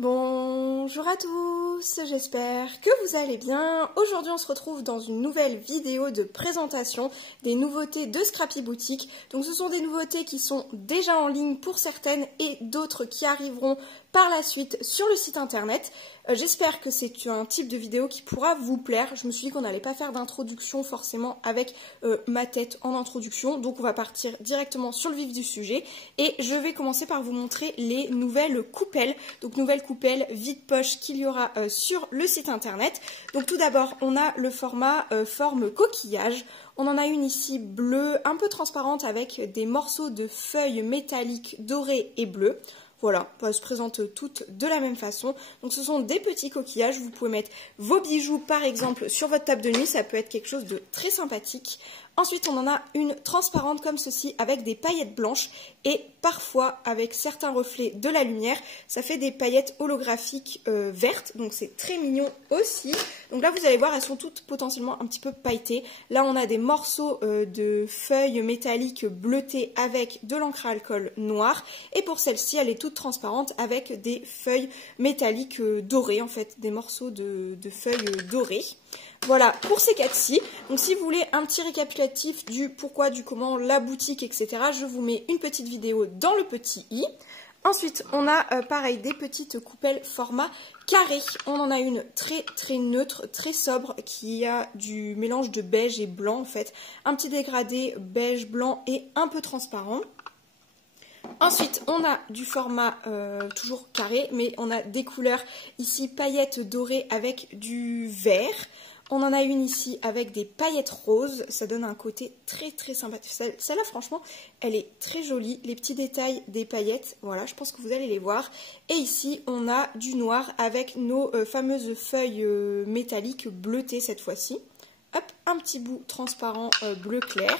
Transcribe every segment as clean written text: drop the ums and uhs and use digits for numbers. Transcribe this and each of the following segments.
Bonjour à tous, j'espère que vous allez bien. Aujourd'hui on se retrouve dans une nouvelle vidéo de présentation des nouveautés de Scrappy Boutique. Donc ce sont des nouveautés qui sont déjà en ligne pour certaines et d'autres qui arriveront par la suite sur le site internet. J'espère que c'est un type de vidéo qui pourra vous plaire. Je me suis dit qu'on n'allait pas faire d'introduction forcément avec ma tête en introduction. Donc on va partir directement sur le vif du sujet. Et je vais commencer par vous montrer les nouvelles coupelles. Donc nouvelles coupelles vide-poche qu'il y aura sur le site internet. Donc tout d'abord on a le format forme coquillage. On en a une ici bleue, un peu transparente avec des morceaux de feuilles métalliques dorées et bleues. Voilà, elles se présentent toutes de la même façon. Donc ce sont des petits coquillages, vous pouvez mettre vos bijoux par exemple sur votre table de nuit, ça peut être quelque chose de très sympathique. Ensuite on en a une transparente comme ceci avec des paillettes blanches et parfois avec certains reflets de la lumière, ça fait des paillettes holographiques vertes, donc c'est très mignon aussi. Donc là vous allez voir, elles sont toutes potentiellement un petit peu pailletées. Là on a des morceaux de feuilles métalliques bleutées avec de l'encre à alcool noire et pour celle-ci elle est toute transparente avec des feuilles métalliques dorées en fait, des morceaux de feuilles dorées. Voilà pour ces quatre-ci. Donc si vous voulez un petit récapitulatif du pourquoi, du comment, la boutique, etc. je vous mets une petite vidéo dans le petit i. Ensuite on a pareil des petites coupelles format carré. On en a une très neutre, très sobre qui a du mélange de beige et blanc en fait. Un petit dégradé beige, blanc et un peu transparent. Ensuite, on a du format toujours carré, mais on a des couleurs ici paillettes dorées avec du vert. On en a une ici avec des paillettes roses, ça donne un côté très sympathique. Celle-là, franchement, elle est très jolie. Les petits détails des paillettes, voilà, je pense que vous allez les voir. Et ici, on a du noir avec nos fameuses feuilles métalliques bleutées cette fois-ci. Hop, un petit bout transparent bleu clair.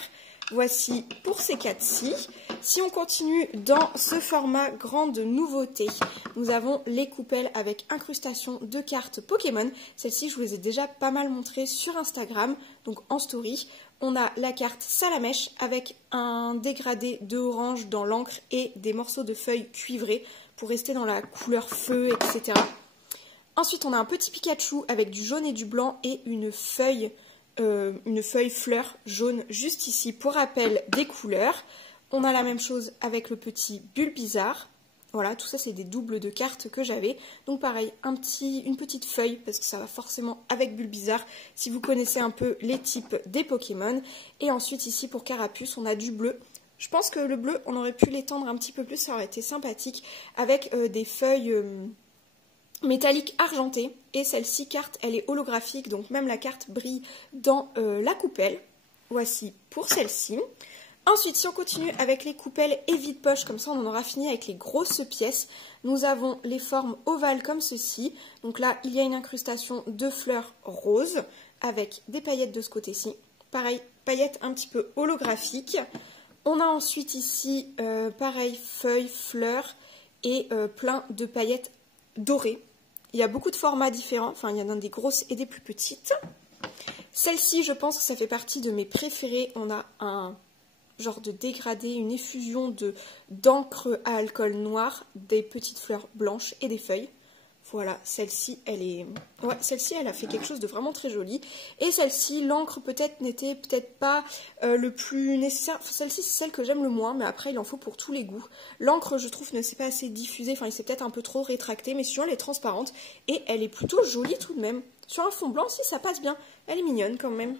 Voici pour ces quatre-ci. Si on continue dans ce format grande nouveauté, nous avons les coupelles avec incrustation de cartes Pokémon. Celles-ci, je vous les ai déjà pas mal montrées sur Instagram, donc en story. On a la carte Salamèche avec un dégradé de orange dans l'encre et des morceaux de feuilles cuivrées pour rester dans la couleur feu, etc. Ensuite, on a un petit Pikachu avec du jaune et du blanc et une feuille fleur jaune juste ici pour rappel des couleurs. On a la même chose avec le petit Bulbizarre. Voilà, tout ça c'est des doubles de cartes que j'avais. Donc pareil, une petite feuille parce que ça va forcément avec Bulbizarre si vous connaissez un peu les types des Pokémon. Et ensuite ici pour Carapuce, on a du bleu. Je pense que le bleu, on aurait pu l'étendre un petit peu plus, ça aurait été sympathique avec des feuilles métallique argentée et celle-ci carte elle est holographique donc même la carte brille dans la coupelle. Voici pour celle-ci. Ensuite si on continue avec les coupelles et vide-poche, comme ça on en aura fini avec les grosses pièces. Nous avons les formes ovales comme ceci. Donc là il y a une incrustation de fleurs roses avec des paillettes de ce côté-ci. Pareil, paillettes un petit peu holographiques. On a ensuite ici pareil feuilles, fleurs et plein de paillettes dorées. Il y a beaucoup de formats différents, enfin il y en a des grosses et des plus petites. Celle-ci, je pense que ça fait partie de mes préférées. On a un genre de dégradé, une effusion d'encre à alcool noir, des petites fleurs blanches et des feuilles. Voilà, celle-ci, celle-ci, elle a fait quelque chose de vraiment très joli. Et celle-ci, l'encre n'était peut-être pas le plus nécessaire. Enfin, celle-ci, c'est celle que j'aime le moins, mais après, il en faut pour tous les goûts. L'encre, je trouve, ne s'est pas assez diffusée. Enfin, il s'est peut-être un peu trop rétracté, mais sinon, elle est transparente. Et elle est plutôt jolie tout de même. Sur un fond blanc, si, ça passe bien. Elle est mignonne quand même.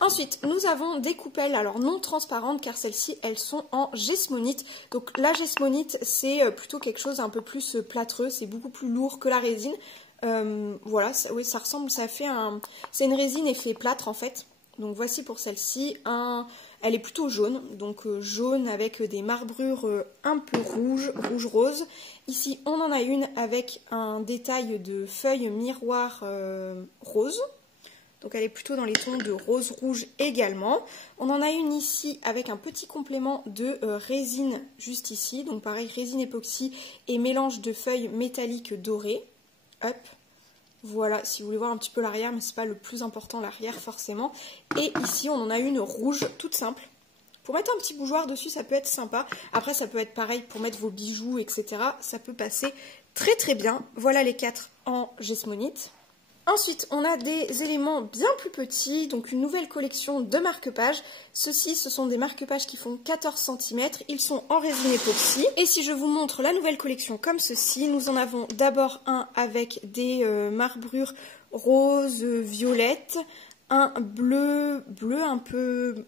Ensuite, nous avons des coupelles, alors non transparentes, car celles-ci, elles sont en gesmonite. Donc la gesmonite, c'est plutôt quelque chose un peu plus plâtreux, c'est beaucoup plus lourd que la résine. Voilà, oui, ça ressemble, c'est une résine effet plâtre en fait. Donc voici pour celle-ci, elle est plutôt jaune, donc jaune avec des marbrures un peu rouge-rose. Ici, on en a une avec un détail de feuilles miroir rose. Donc elle est plutôt dans les tons de rose rouge également. On en a une ici avec un petit complément de résine juste ici. Donc pareil, résine époxy et mélange de feuilles métalliques dorées. Hop. Voilà, si vous voulez voir un petit peu l'arrière, mais c'est pas le plus important l'arrière forcément. Et ici on en a une rouge toute simple. Pour mettre un petit bougeoir dessus, ça peut être sympa. Après ça peut être pareil pour mettre vos bijoux, etc. Ça peut passer très bien. Voilà les 4 en Jesmonite. Ensuite, on a des éléments bien plus petits, donc une nouvelle collection de marque-pages. Ceux-ci, ce sont des marque-pages qui font 14 cm. Ils sont en résine époxy. Et si je vous montre la nouvelle collection comme ceci, nous en avons d'abord un avec des marbrures roses, violettes, un bleu un peu,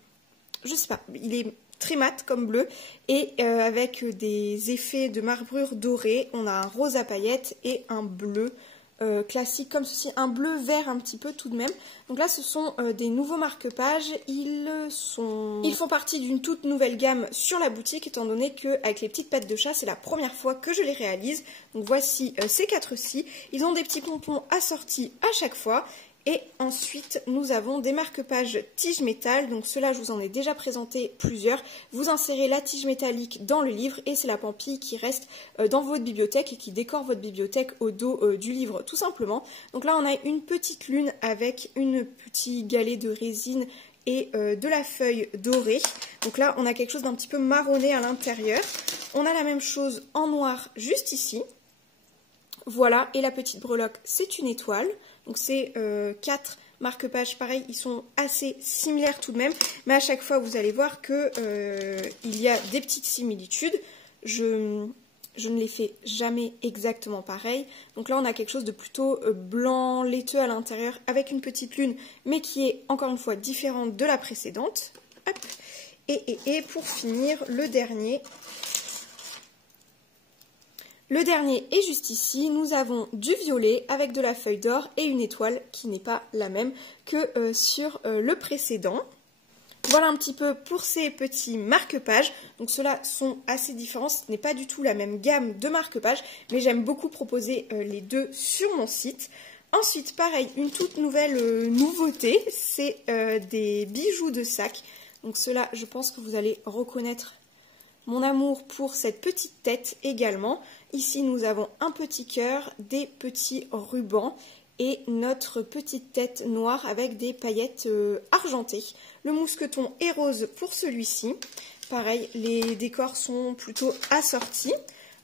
je sais pas, il est très mat comme bleu, et avec des effets de marbrure dorée. On a un rose à paillettes et un bleu classique comme ceci, un bleu vert un petit peu tout de même. Donc là ce sont des nouveaux marque-pages, ils font partie d'une toute nouvelle gamme sur la boutique, étant donné qu'avec les petites pattes de chat c'est la première fois que je les réalise. Donc voici ces 4-ci, ils ont des petits pompons assortis à chaque fois. Et ensuite, nous avons des marque-pages tige métal. Donc ceux-là, je vous en ai déjà présenté plusieurs. Vous insérez la tige métallique dans le livre et c'est la pampille qui reste dans votre bibliothèque et qui décore votre bibliothèque au dos du livre, tout simplement. Donc là, on a une petite lune avec une petite galet de résine et de la feuille dorée. Donc là, on a quelque chose d'un petit peu marronné à l'intérieur. On a la même chose en noir juste ici. Voilà, et la petite breloque, c'est une étoile. Donc c'est 4 marque-pages, pareil, ils sont assez similaires tout de même. Mais à chaque fois, vous allez voir qu'il y a des petites similitudes. Je ne les fais jamais exactement pareil. Donc là, on a quelque chose de plutôt blanc, laiteux à l'intérieur, avec une petite lune, mais qui est encore une fois différente de la précédente. Hop. Et pour finir, le dernier... Le dernier est juste ici, nous avons du violet avec de la feuille d'or et une étoile qui n'est pas la même que sur le précédent. Voilà un petit peu pour ces petits marque-pages. Donc ceux-là sont assez différents, ce n'est pas du tout la même gamme de marque-pages, mais j'aime beaucoup proposer les deux sur mon site. Ensuite, pareil, une toute nouvelle nouveauté, c'est des bijoux de sac. Donc ceux-là, je pense que vous allez reconnaître mon amour pour cette petite tête également. Ici, nous avons un petit cœur, des petits rubans et notre petite tête noire avec des paillettes argentées. Le mousqueton est rose pour celui-ci. Pareil, les décors sont plutôt assortis.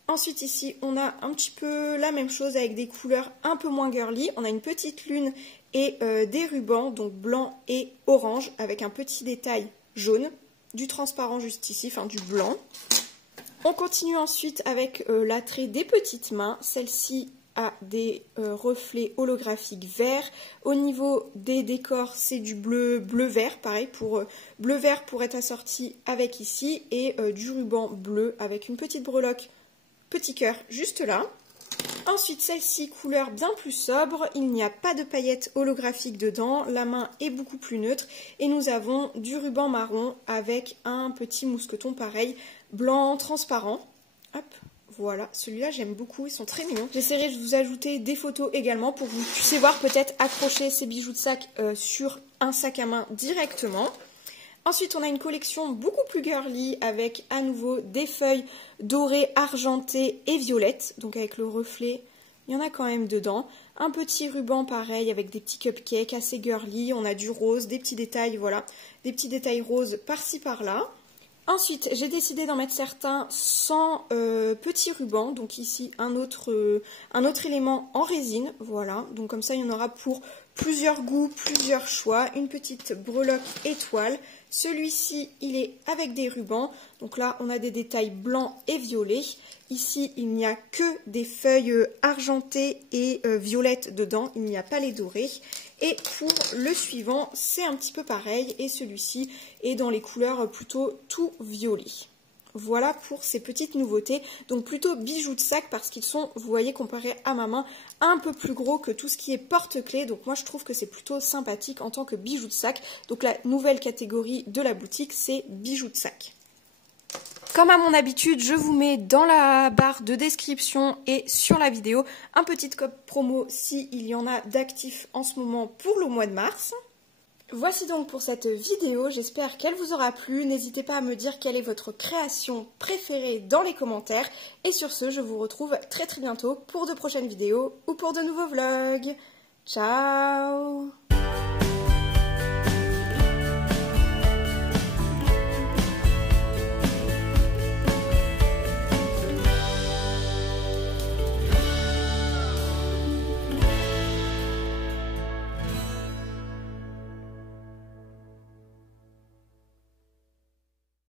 Ensuite, ici, on a un petit peu la même chose avec des couleurs un peu moins girly. On a une petite lune et des rubans, donc blanc et orange, avec un petit détail jaune. Du transparent juste ici, enfin du blanc. On continue ensuite avec l'attrait des petites mains. Celle-ci a des reflets holographiques verts. Au niveau des décors, c'est du bleu-vert, pareil, bleu-vert pour être assorti avec ici, et du ruban bleu avec une petite breloque, petit cœur juste là. Ensuite, celle-ci, couleur bien plus sobre, il n'y a pas de paillettes holographiques dedans, la main est beaucoup plus neutre et nous avons du ruban marron avec un petit mousqueton pareil, blanc transparent. Hop, voilà, celui-là j'aime beaucoup, ils sont très mignons. J'essaierai de vous ajouter des photos également pour que vous puissiez voir peut-être accrocher ces bijoux de sac sur un sac à main directement. Ensuite, on a une collection beaucoup plus girly avec à nouveau des feuilles dorées, argentées et violettes. Donc avec le reflet, il y en a quand même dedans. Un petit ruban pareil avec des petits cupcakes assez girly. On a du rose, des petits détails, voilà. Des petits détails roses par-ci par-là. Ensuite, j'ai décidé d'en mettre certains sans petits rubans. Donc ici, un autre élément en résine. Voilà, donc comme ça, il y en aura pour plusieurs goûts, plusieurs choix. Une petite breloque étoile. Celui-ci, il est avec des rubans. Donc là, on a des détails blancs et violets. Ici, il n'y a que des feuilles argentées et violettes dedans. Il n'y a pas les dorés. Et pour le suivant, c'est un petit peu pareil. Et celui-ci est dans les couleurs plutôt tout violet. Voilà pour ces petites nouveautés. Donc plutôt bijoux de sac parce qu'ils sont, vous voyez, comparés à ma main, un peu plus gros que tout ce qui est porte-clés. Donc moi je trouve que c'est plutôt sympathique en tant que bijoux de sac. Donc la nouvelle catégorie de la boutique, c'est bijoux de sac. Comme à mon habitude, je vous mets dans la barre de description et sur la vidéo un petit code promo s'il y en a d'actifs en ce moment pour le mois de mars. Voici donc pour cette vidéo, j'espère qu'elle vous aura plu. N'hésitez pas à me dire quelle est votre création préférée dans les commentaires. Et sur ce, je vous retrouve très bientôt pour de prochaines vidéos ou pour de nouveaux vlogs. Ciao!